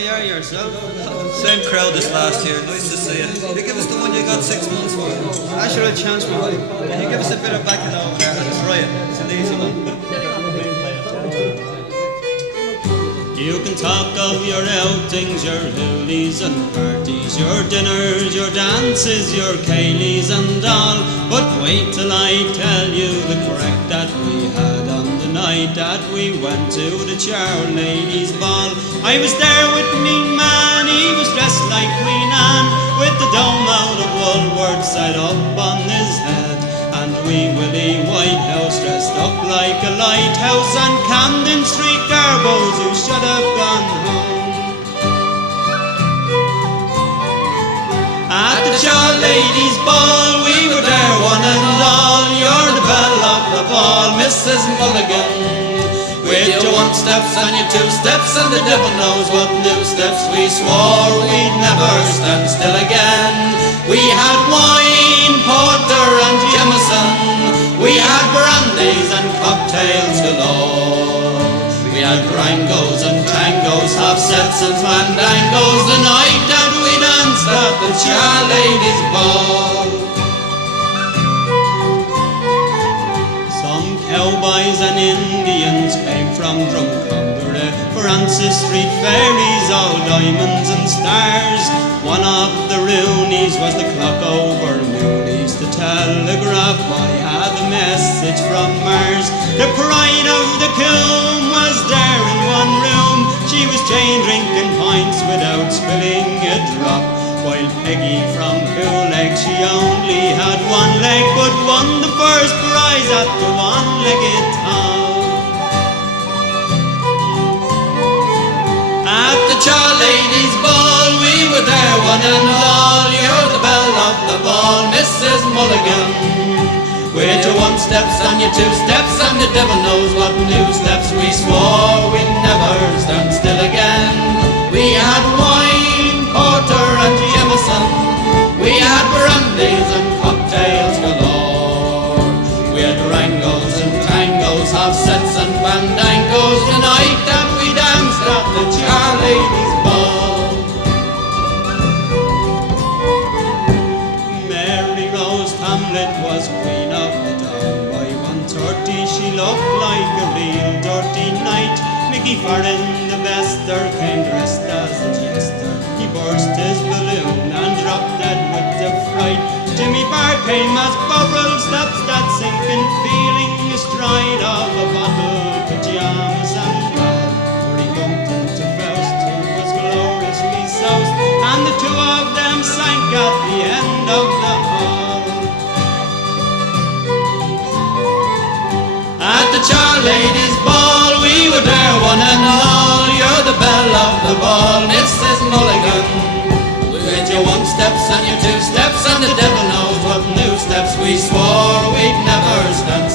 you are yourself. Same crowd as last year. Nice to see you. You give us the one you got 6 months for. I should have chance me. Can you give us a bit of backing over there? It's right. It's an easy one. You can talk of your outings, your hoolies and parties, your dinners, your dances, your ceilidhs and all. But wait till I tell you the crack that we had on the night that we went to the Char Ladies' Ball. I was there with me man, he was dressed like Queen Anne, with the dome out of Woolworth side up on his head. And wee Willie Whitehouse dressed up like a lighthouse, and Camden Street garbos who should have gone home. At the Char Ladies' Ball we were there one and all. You're the belle of the ball, Mrs. Mulligan, with your 1 steps and your 2 steps, and the devil knows what new steps. We swore we'd never stand still again. We had wine, porter and Jameson, we had brandies and cocktails galore. We had grangos and tangos, half sets and fandangos, the night that we danced at the Char Ladies' Ball. Some cowboys and Indians came from Drumcondra, Francis Street fairies, all diamonds and stars. One of the Roonies was the clock over Mooney's, the telegraph boy had a message from Mars. The pride of the Coombe was there in one room, she was chain drinking pints without spilling a drop, while Peggy from Coolleg, she only had 1 leg, but won the first prize at the one-legged town. At the Char Ladies' Ball we were there one and all. You're the belle of the ball, Mrs. Mulligan, with your 1 steps and your 2 steps, and the devil knows what new steps. We swore we'd never stand still again. We had wine, porter and Jameson, we had brandies and cocktails galore. We had rangos and tangos, half sets and fandangos, the night that we danced at the Char Ladies' Ball. Mary Rose Hamlet was queen of the town. By 1:30 she looked like a real dirty knight. Mickey Farron, the bester, came dressed as a jester. He burst his balloon and dropped dead with the fright. Jimmy Barr came as Bubbles, that's that sinking feeling, astride of a bottle, pyjamas and ball. For he bumped into Faust, who was gloriously soused, and the 2 of them sank at the end of the hall. At the Char Ladies' Ball we were there one and all. You're the belle of the ball, Mrs. Mulligan, with your 1 steps and your 2 steps, and the devil knows what new steps. We swore we'd never stand